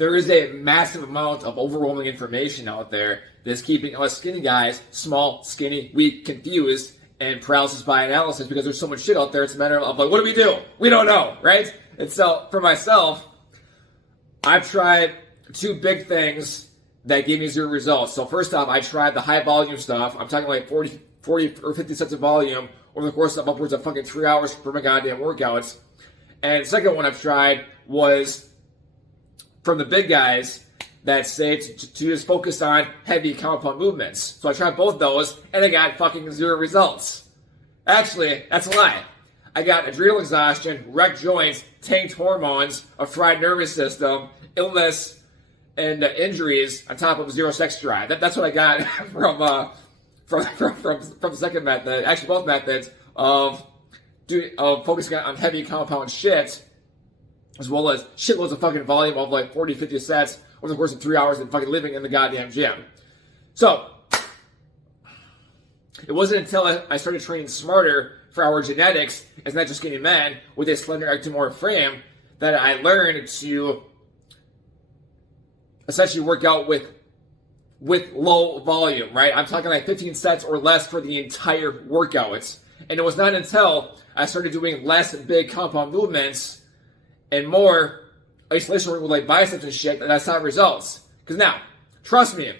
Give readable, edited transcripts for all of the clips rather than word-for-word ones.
there is a massive amount of overwhelming information out there that's keeping us skinny guys small, skinny, weak, confused, and paralysis by analysis because there's so much shit out there. It's a matter of like, what do we do? We don't know, right? And so for myself, I've tried two big things that gave me zero results. So first off, I tried the high volume stuff. I'm talking like 40 or 50 sets of volume over the course of upwards of fucking 3 hours for my goddamn workouts. And the second one I've tried was from the big guys that say to just focus on heavy compound movements. So I tried both those, and I got fucking zero results. Actually, that's a lie. I got adrenal exhaustion, wrecked joints, tanked hormones, a fried nervous system, illness, and injuries on top of zero sex drive. That's what I got from the second method. Actually, both methods of focusing on heavy compound shit, as well as shitloads of fucking volume of like 40, 50 sets over the course of 3 hours and fucking living in the goddamn gym. So, it wasn't until I started training smarter for our genetics as not just skinny men with a slender ectomorph frame that I learned to essentially work out with low volume, right? I'm talking like 15 sets or less for the entire workouts. And it was not until I started doing less big compound movements and more isolation work with like biceps and shit that I saw results. Because now, trust me,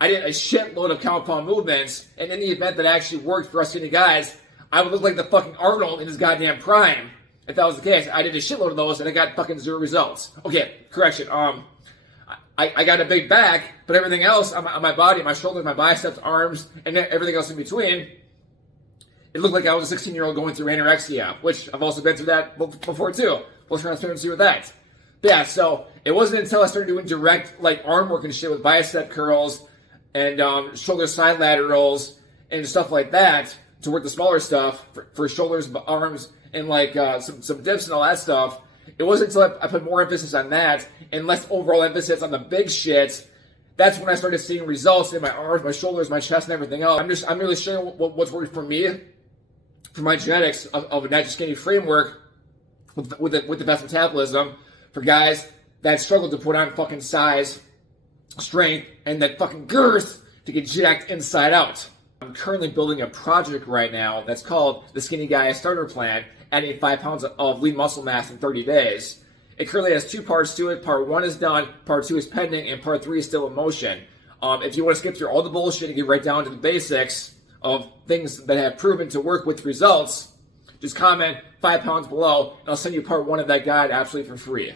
I did a shitload of compound movements, and in the event that actually worked for us skinny guys, I would look like the fucking Arnold in his goddamn prime. If that was the case, I did a shitload of those, and I got fucking zero results. Okay, correction. I got a big back, but everything else on my body, my shoulders, my biceps, arms, and everything else in between, it looked like I was a 16-year-old going through anorexia, which I've also been through that before too. Full transparency with that. But yeah, so it wasn't until I started doing direct like arm work and shit with bicep curls and shoulder side laterals and stuff like that to work the smaller stuff for shoulders, arms, and like some dips and all that stuff. It wasn't until I put more emphasis on that and less overall emphasis on the big shit. That's when I started seeing results in my arms, my shoulders, my chest, and everything else. I'm really sharing what's working for me, for my genetics of a natural skinny framework with the best metabolism for guys that struggle to put on fucking size, strength, and that fucking girth to get jacked inside out. I'm currently building a project right now that's called the Skinny Guy Starter Plan, adding 5 pounds of lean muscle mass in 30 days. It currently has 2 parts to it. Part 1 is done, Part 2 is pending, and Part 3 is still in motion. If you want to skip through all the bullshit and get right down to the basics of things that have proven to work with results, just comment 5 pounds below, and I'll send you Part 1 of that guide absolutely for free.